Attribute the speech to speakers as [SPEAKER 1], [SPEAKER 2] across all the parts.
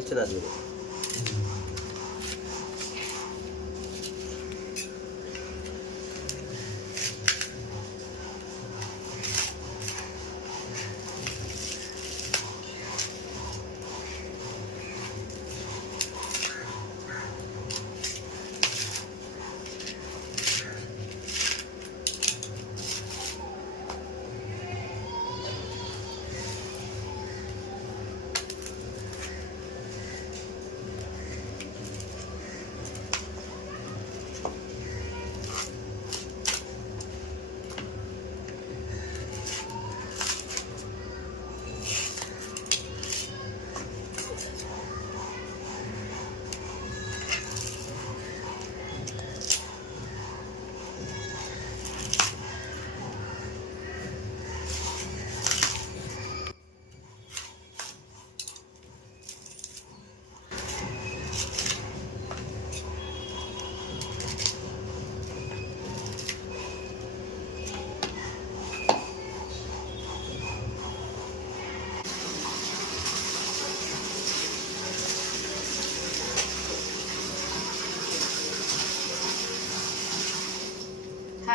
[SPEAKER 1] పలిచిన చూడు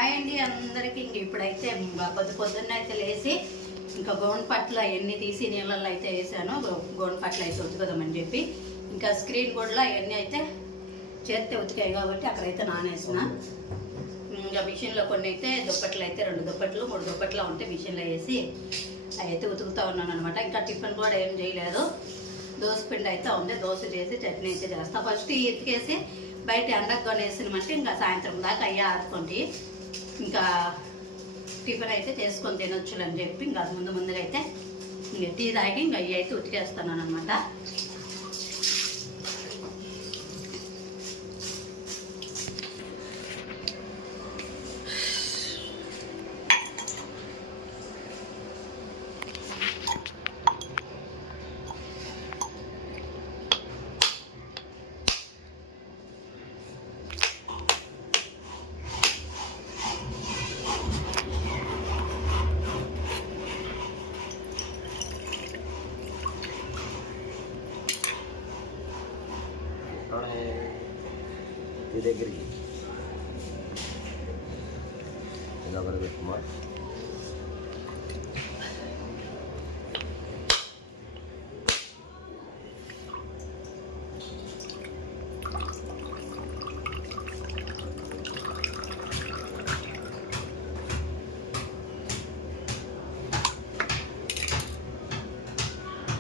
[SPEAKER 2] హాయ్ అండి అందరికి ఇంక ఇప్పుడైతే కొద్ది పొద్దు పొద్దున్న అయితే లేచి ఇంకా గోన్ పట్ల ఎన్ని తీసి నీళ్ళల్లో అయితే వేసాను గోన్ పట్ల అయితే ఉతుకుదామని చెప్పి ఇంకా స్క్రీన్ కూడా అవన్నీ అయితే చేస్తే ఉతికాయి కాబట్టి అక్కడైతే నానేసిన. ఇంకా మిషన్లో కొన్ని అయితే దుప్పట్లు అయితే రెండు దుప్పట్లు మూడు దుప్పట్లు ఉంటే మిషన్లో వేసి అవి అయితే ఉతుకుతా ఉన్నాను అనమాట ఇంకా టిఫిన్ కూడా ఏం చేయలేదు. దోశ పిండి అయితే ఉంది. దోశ చేసి చట్నీ అయితే చేస్తాను ఫస్ట్ ఇతికేసి బయట ఎండకు కొనేసినమంటే ఇంకా సాయంత్రం దాకా అయ్యా ఆదుకోండి ఇంకా టిఫిన్ అయితే చేసుకొని తినొచ్చులని చెప్పి ఇంకా అది ముందు ముందుగా అయితే ఇంకా టీ తాగి ఇంకా అవి అయితే ఉతికేస్తున్నాను అనమాట
[SPEAKER 1] నీ దగ్గరికి ఇలా కూడా పెట్టుమా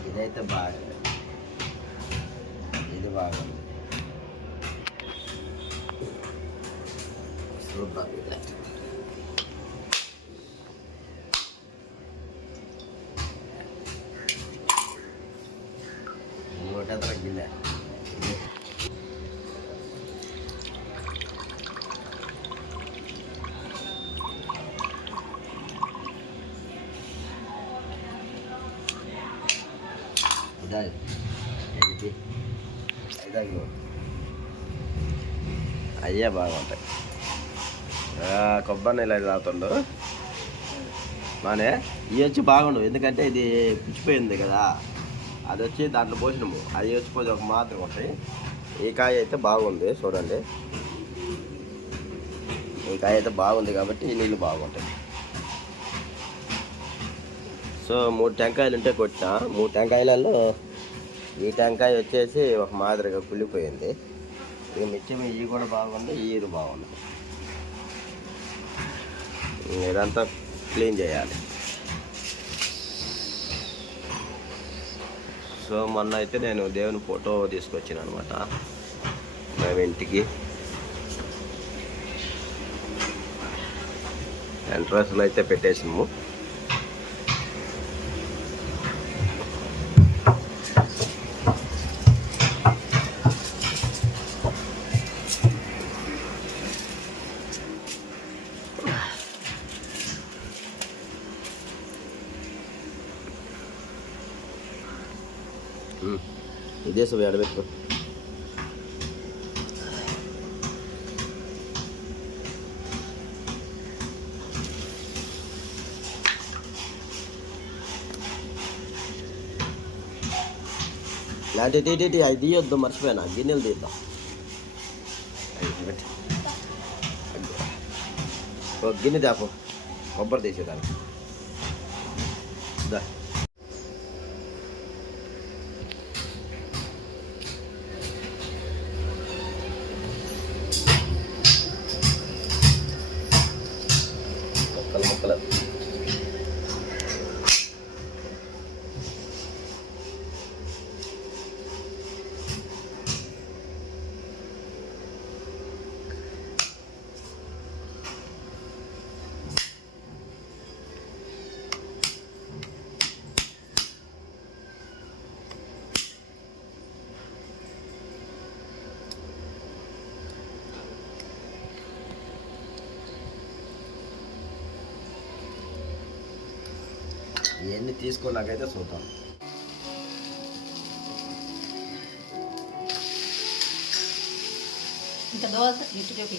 [SPEAKER 1] ఇదైతే బాగా సూపర్ ఇది. ఇంకోటి తగ్గిలే ఇదా ఇది ఇదాగి అయ్యే బాగుంటాయి ఆ, కొబ్బరి నీళ్ళు అది తాగుతుండు. మానే ఇవి వచ్చి బాగుండు. ఎందుకంటే ఇది పుచ్చిపోయింది కదా. అది వచ్చి దాంట్లో పోసినాము. అది వచ్చిపోతే ఒక మాత్రం ఉంటాయి ఈ కాయ అయితే బాగుంది చూడండి. ఈ కాయ అయితే బాగుంది కాబట్టి ఈ నీళ్ళు బాగుంటాయి. సో మూడు టెంకాయలు ఉంటే కొట్టిన. మూడు టెంకాయలలో ఈ టెంకాయ వచ్చేసి ఒక మాదిరిగా కుళ్ళిపోయింది. ఇక నిత్యం ఇవి కూడా బాగుంది ఈ బాగుంది. ఇదంతా క్లీన్ చేయాలి. సో మొన్న అయితే నేను దేవుని ఫోటో తీసుకొచ్చాను అనమాట మేము ఇంటికి. ఎంట్రన్స్లో అయితే పెట్టేసాము ఇదే సో ఎడబెట్టుకో ఇలాంటి టీటీ అది తీయొద్దు మర్చిపోయినా. గిన్నెలు తీద్దాం. పెట్టు. ఒక గిన్నె దాపు. కొబ్బరి తీసేదాన్ని దా. 了。తీసుకున్నాకైతే చూద్దాం
[SPEAKER 2] ఇంకా దోశ ఇటు చూపి.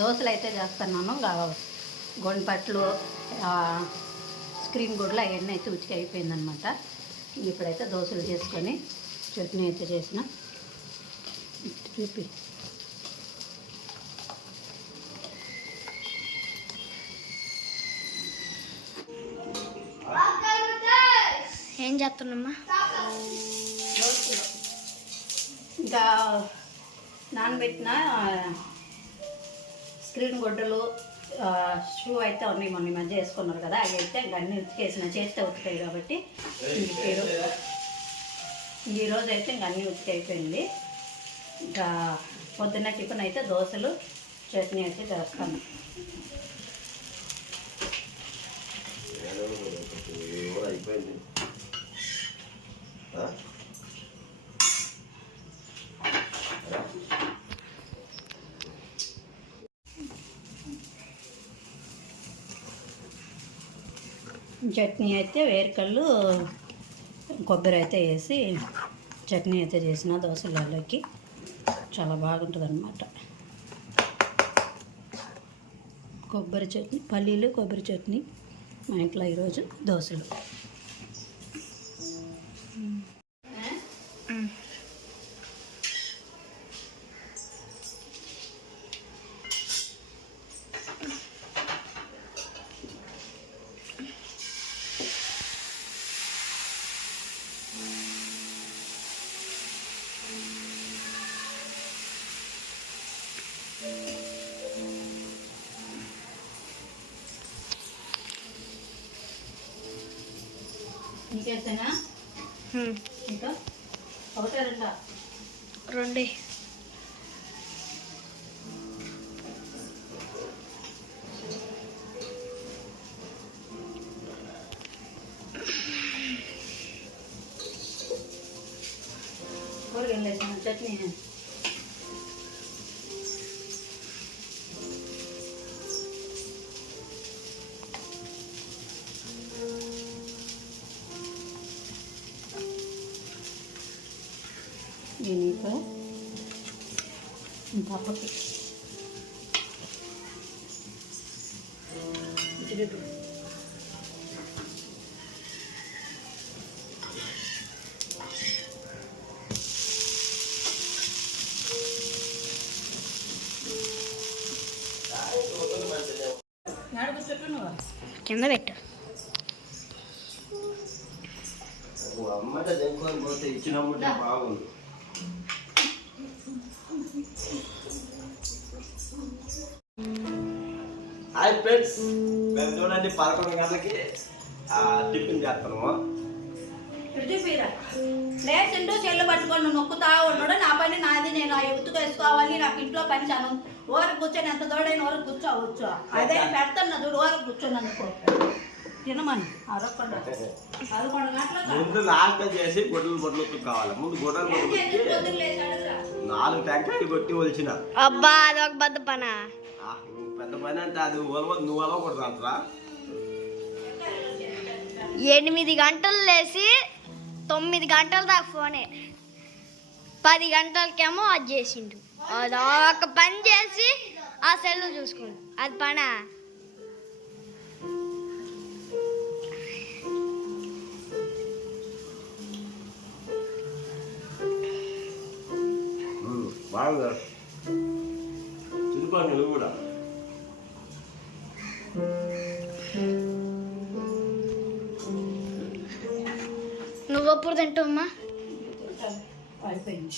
[SPEAKER 2] దోశలు అయితే చేస్తున్నాను ఇంకా గొంపట్లు స్క్రీన్ గుడ్లు అవన్నీ అయితే ఉచికి అయిపోయిందనమాట ఇప్పుడైతే దోశలు చేసుకొని చట్నీ అయితే చేసిన. చూపి.
[SPEAKER 3] ఏం చేస్తున్నామ్మా?
[SPEAKER 2] ఇంకా నానబెట్టిన స్క్రీన్ గుడ్డలు షూ అయితే ఉన్నాయి మొన్న ఈ మధ్య వేసుకున్నారు కదా అవి అయితే ఇంకా అన్నీ ఉతికేసిన చేస్తే ఉతికాయి కాబట్టి ఈరోజు అయితే ఇంకా అన్నీ ఉతికి అయిపోయింది ఇంకా పొద్దున్న టిఫిన్ అయితే దోశలు చట్నీ అయితే చేస్తాను.
[SPEAKER 1] అయిపోయింది?
[SPEAKER 2] చట్నీ అయితే వేరుకళ్ళు కొబ్బరి అయితే వేసి చట్నీ అయితే చేసిన దోశలలోకి. చాలా బాగుంటుంది అనమాట కొబ్బరి చట్నీ పల్లీలు కొబ్బరి చట్నీ మా ఇంట్లో ఈరోజు దోశలు. ఇంకేస్తేనా ఇంకా? ఒకటే రెండా?
[SPEAKER 3] రెండే.
[SPEAKER 2] కూర్చోట్టు నువ్వు
[SPEAKER 3] కింద పెట్టు.
[SPEAKER 1] అమ్మట దెంకొని పోతే ఇచ్చినమ్ముంటే బాగుంది హాయ్ ఫ్రెండ్స్ మేము చూడండి పదకొండు గంటలకి టిఫిన్ చేస్తున్నాము.
[SPEAKER 2] లేచింటూ చెల్లు పట్టుకొని నొక్కుతా ఉన్నాడు. నా పని నాది నేను ఆ ఎత్తుకు వేసుకోవాలి. నాకు ఇంట్లో పని చాను ఓరకు కూర్చొని ఎంత దూడైన ఓరకు కూర్చోవచ్చు. అదే పెడతాను చూడు ఓరకు కూర్చొని అనుకో తినమని. అరవకుండా. పదకొండు గంటలకు
[SPEAKER 1] ముందు చేసి గొడ్డలు బొడ్లు కావాలి. ముందు గొడ్డలు బొడ్లు. నాలుగు కొట్టి
[SPEAKER 3] అబ్బా పెద్ద పనా?
[SPEAKER 1] ఆ, పెద్ద పని అంటే అది నువ్వు అలవకూడదు అంటారా?
[SPEAKER 3] ఎనిమిది గంటలు లేచి తొమ్మిది గంటల దాకా ఫోనే. పది గంటలకేమో అది చేసిండు. అది ఒక పని చేసి ఆ సెల్ చూసుకుండు అది పనా?
[SPEAKER 1] బాగుంది చిరుపాకు నువ్వు కూడా.
[SPEAKER 3] నువ్వు ఎప్పుడు తింటావమ్మా?
[SPEAKER 2] అయిపోయింది.